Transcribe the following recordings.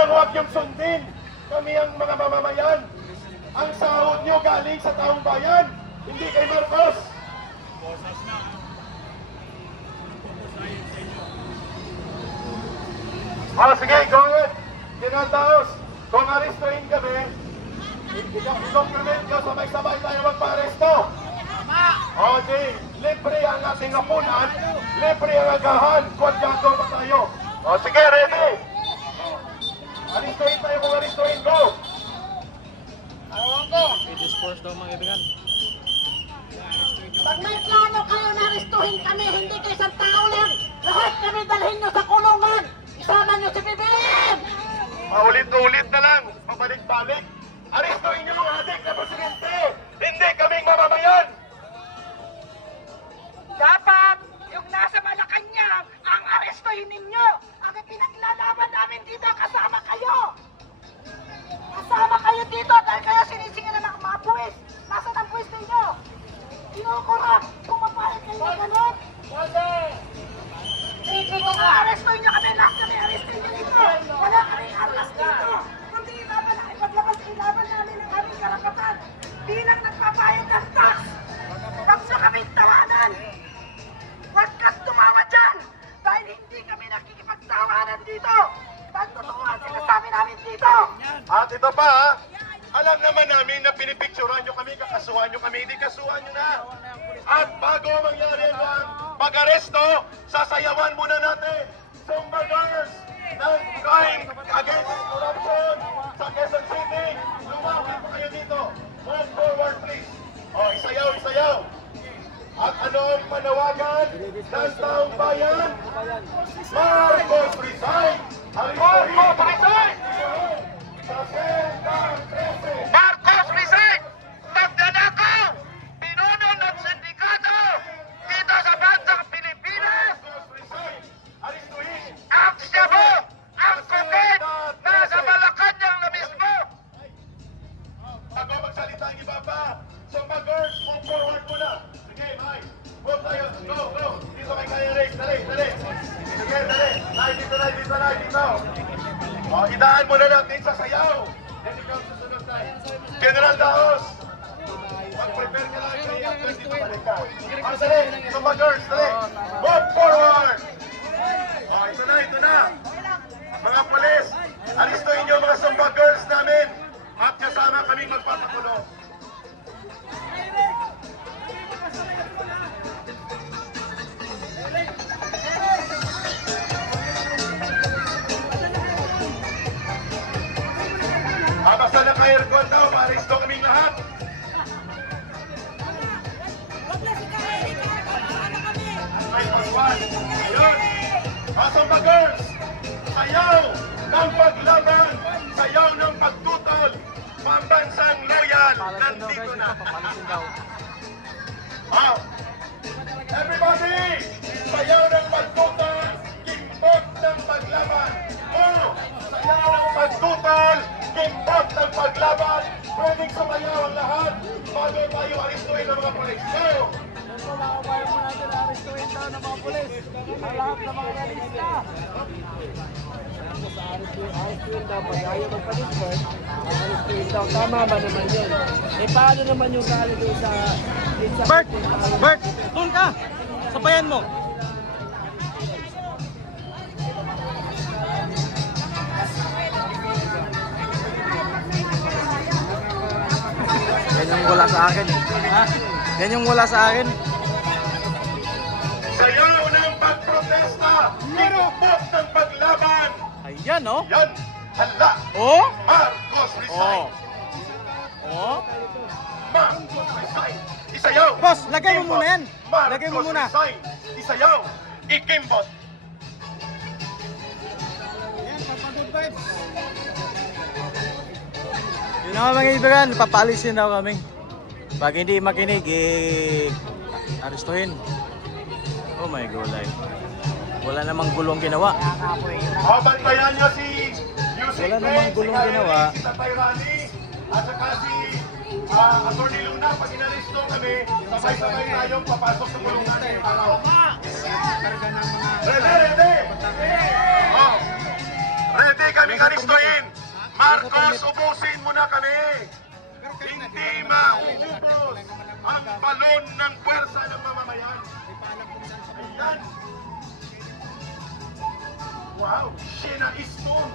Unang huwag niyong sundin. Kami ang mga mamamayan. Ang sahod niyo galing sa taong bayan, hindi kay Marcos. Sige, go ahead. General Taos, kung arestuin kami, i-document nyo sabay-sabay tayo magpa-aresto. O di, libre ang ating apunan, libre ang agahan, kwadyato pa tayo. O sige, ready. Arestuin tayo kung arestuin, go. I-disperse daw mga kaibigan. Pag may plano kayo na arestuhin kami, hindi kayo isang tao lang. Lahat kami dalhin nyo sa kulungan. Isama nyo si BBM! Paulit-ulit na lang, pabalik-balik. Arestuin nyo ang ating na presidente, hindi kaming mamamayan. Dapat yung nasa Malacanang ang arestuhin ninyo. Ang pinaglalaban namin dito, kasama kayo. Kasama kayo dito dahil kayo sinisingil ng mga buwis. Nasaan ang buwis ninyo? Kinukurap. Pumapayag kayo na gano'n. Kung arestuhin nyo kami, lahat kami arestuhin nyo dito. Wala kaming armas dito. Kundi ilaban na ipaglabas, ilaban namin ang aming karapatan. Bilang nagpabayad ng tax. Huwag sa kaming tawanan. Huwag ka't tumawa dyan. Dahil hindi kami nakikipagtawanan dito. Dahil totoo ang sinasabi namin dito. At ito pa, ha? Alam naman namin na pinipicturan nyo kami, kakasuhan nyo kami, hindi kasuhan nyo na. At bago mangyari ang pag-aresto, sasayawan muna natin Zumba Girls ng crime against corruption sa Quezon City. Lumapit po kayo dito. Move forward, please. O, isayaw, isayaw. At ano ang panawagan ng taong bayan? Marcos resign! Marcos resign! Sa Sendang 13! Marcos resign! Magnanakaw! Pinuno ng sindikato dito sa bansang Pilipinas! Marcos resign! Aristuhin! Ang Cebu! Ang Cocaine! Nasa Malacanang na mismo! Bago magsalita ang iba pa, Zumba Girls, move forward muna. Sige, Mike. Move tayo. Go, go. Dito kay Kaya Ray. Dali, dali. Sige, dali. Lai, dito, lai, dito, lai, dito. O, idaan muna natin sa sayaw. Then ikaw susunod na. General Daos. Mag-prepare ka lang kayo. After dito balik ka. O, dali. Zumba Girls, dali. Move forward. O, ito na, ito na. Mga polis, aristuin nyo mga Zumba Girls namin. At kasama kaming magpapakulong. Basta naka-aircon daw, maristo kaming lahat. Ay, pagwan. Ayun. Zumba Girls, sayaw ng paglaban, sayaw ng pagtutol, pambansang loyal, nandito na. Oh. Everybody, sayaw ng pagtutol, kimbot ng paglaban. Oh, sayaw ng pagtutol, kimbot ng paglaban. Pwedeng sumayaw ang lahat bago tayo aristuin ng mga polis. Go! Makabayan mo natin na arestuhin daw ng mga pulis. Ang lahat ng mga realista. Sa arestuhin daw, pag ayaw magpa-disperse, arestuhin daw. Tama ba naman yun? Eh paano naman yung kali doon sa... Bert! Bert! Doon ka! Sabayan mo! Yan yung wala sa akin. Ha? Yan yung wala sa akin. Sayaw ng pagprotesta, kimbot ng paglaban. Ayan, oh. Yan, hala. Oh? Marcos resign. Oh? Marcos resign. Isayaw. Boss, lagay mo muna yan. Marcos Lagay mo muna. resign. Isayaw. Ikimbot. Yun na mga kaibigan, papaalisin daw kami. Pag hindi makinig, arestuhin. Oh my gulay. Wala namang gulong ginawa. Babantayan niyo si Yusik Wala namang gulong ginawa. si Tatay Rani, at saka si Atty. Luna. Pag inaresto kami, sabay-sabay tayong papasok sa gulungan ngayong araw. Ready, ready! Oh. Ready kaming aristuhin. Marcos, ubusin mo na kami. Hindi mauubos ang balon ng pwersa ng mamamayan. Ayan. Wow, Sheena Easton.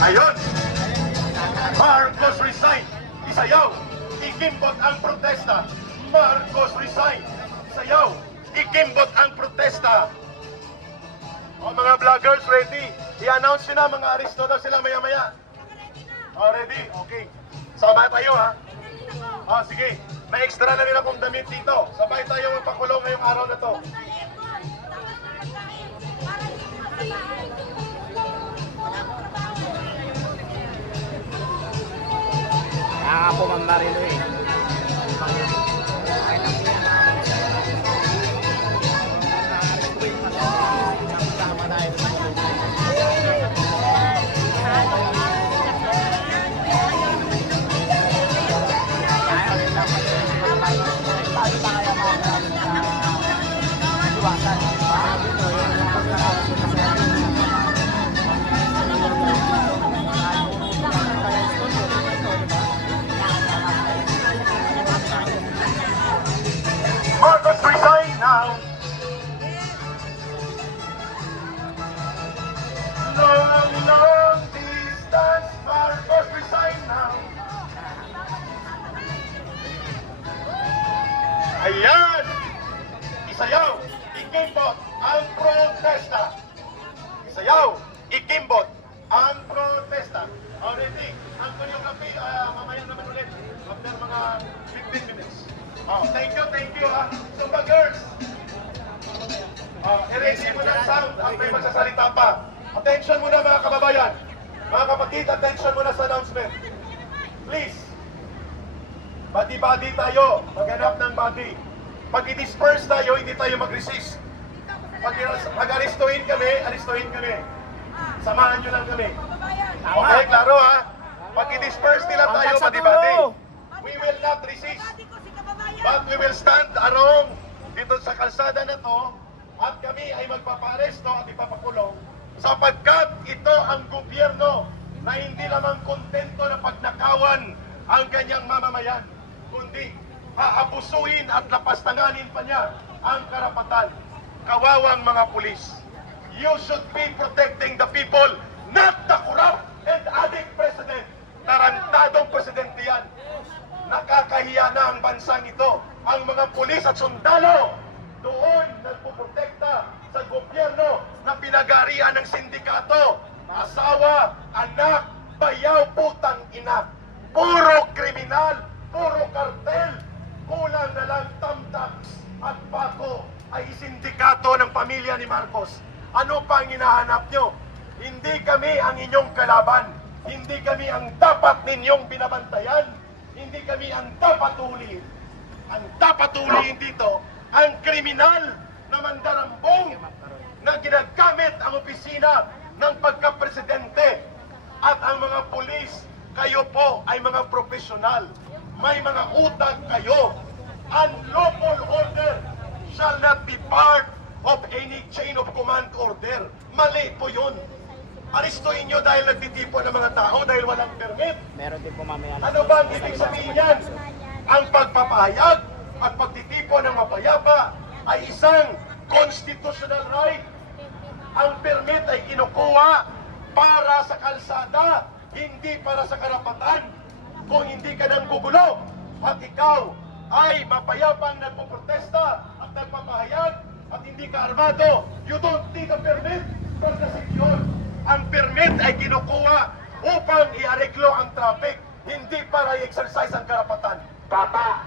Ayun. Marcos resign. Isayaw. Ikimbot ang protesta. Marcos resign. Isayaw. Ikimbot ang protesta. O mga vloggers, ready? I-announce nyo na, mga aristo daw sila maya-maya. O, ready? Okay. Sabay tayo, ha? O, sige. May extra na rin akong damit dito. Sabay tayo magpakulong ngayong araw na to. Ako, Ma'am Marilo eh. Marcos resign now. Long distance, Marcos resign now. Ayan! Isayaw, ikimbot ang protesta. Isayaw, ikimbot ang protesta. Already, ang kanyang kape, mamaya naman ulit. After mga 15 minutes. Oh, thank you ha. Zumba girls. I-ready mo na ang sound at may magsasalita pa. Attention muna mga kababayan. Mga kapatid, attention muna sa announcement. Please. Body-body tayo. Maghanap ng body. Pag i-disperse tayo, hindi tayo mag-resist. Pag aristuhin kami. Samahan nyo lang kami. Okay, klaro ha? Pag i-disperse nila tayo, body-body. We will not resist. But we will stand along dito sa kalsada na to at kami ay magpaparesto at ipapakulong sapagkat ito ang gobyerno na hindi lamang kontento na pagnakawan ang kanyang mamamayan, kundi aabusuhin at lapastanganin pa niya ang karapatan. Kawawang mga pulis. You should be protecting the people, not the corrupt and addict president. Tarantadong presidente yan. Nakakahiya na ang bansang ito. Ang mga pulis at sundalo doon nagpuprotekta sa gobyerno na pinag-arian ng sindikato, asawa, anak, bayaw, putang ina. Puro kriminal, puro kartel. Kulang na lang Tamtax at Paco ay sindikato ng pamilya ni Marcos. Ano pa ang hinahanap nyo? Hindi kami ang inyong kalaban. Hindi kami ang dapat ninyong binabantayan. Hindi kami ang dapat ulihin. Ang dapat ulihin dito, ang kriminal na mandarambong na ginagamit ang opisina ng pagka-presidente. At ang mga pulis, kayo po ay mga profesional. May mga utang kayo. Unlawful order shall not be part of any chain of command order. Mali po yun. Aristuhin nyo dahil nagtitipon ng mga tao dahil walang permit. Meron din po mamaya. Ano ba ang ibig sabihin yan? Ang pagpapahayag at pagtitipon ng mapayapa ay isang constitutional right. Ang permit ay kinukuha para sa kalsada, hindi para sa karapatan. Kung hindi ka nang gugulo at ikaw ay mapayapang nagpuprotesta at nagpapahayag at hindi ka armado, you don't need a permit for the secure. Ang permit ay kinukuha upang i-areglo ang traffic, hindi para i-exercise ang karapatan. Papa,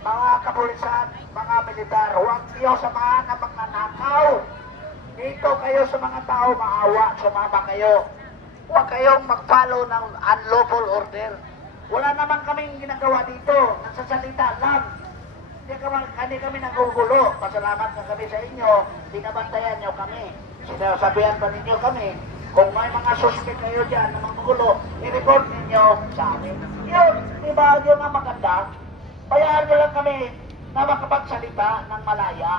mga kapulisan, mga militar, huwag niyo samahan ng magnanakaw. Dito kayo sa mga tao maawa, sumama kayo. Huwag kayong mag-follow ng unlawful order. Wala naman kaming ginagawa dito, nagsasalita lang. Hindi kami nagugulo. Pasalamat na kami sa inyo, binabantayan nyo kami. Sinasabihan pa ninyo kami, kung may mga suspect kayo dyan na magugulo, i-report ninyo sa amin. Yun, di ba yun ang maganda? Bayaan nyo lang kami na makapagsalita ng malaya.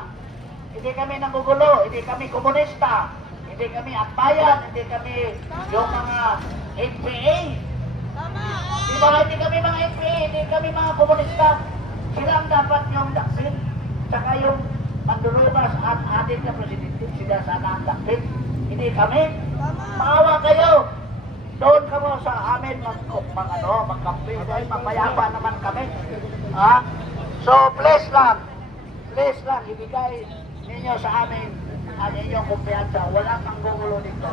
Hindi kami nanggugulo, hindi kami komunista, hindi kami akbayan, hindi kami yung mga NPA. Di ba, hindi kami mga NPA, hindi kami mga komunista. Sila ang dapat yung dakpin. Tsaka yung mandulumas at adik na presidente, sila sana ang dakpin. Hindi kami. Maawa kayo. Doon kamo sa amin magkampi. Dahil mapayapa naman kami. Ha? So, please lang, ibigay ninyo sa amin ang inyong kumpiyansa. Walang manggugulo dito.